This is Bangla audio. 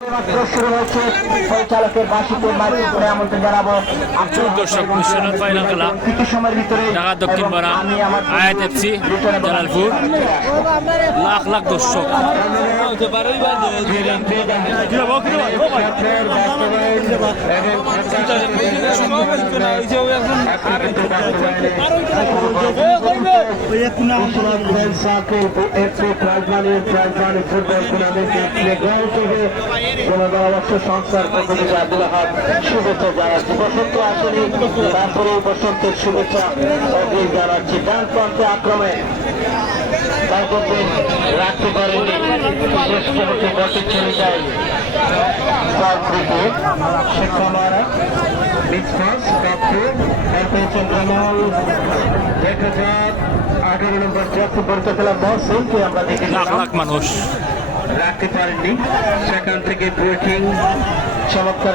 শুরু হয়েছে পরিচালকের বার্ষিকের মাধ্যমে আমন্ত্রণ জানাবো। দর্শক মিশনের ফাইনাল খেলা ঢাকা দক্ষিণ পাড়া আয়াত এফসি জালালপুর, লাখ লাখ দর্শক। সংস্থার পক্ষ থেকে আব্দুল আহাদ শুভেচ্ছা জানাচ্ছি। বসন্ত আসেনি, তারপরে বসন্তের শুভেচ্ছা জানাচ্ছি। ডান প্রান্তে আক্রমে রাখতে পারেনি, শেষ মুহূর্তে বসে চলে যায় শেখামারা দেখা যাক 18 নম্বর জাতীয় পরিচালক মহসিনকে আমরা দেখে লাখ লাখ মানুষ রাখতে পারেননি। সেখান থেকে ব্রেকিং চমৎকার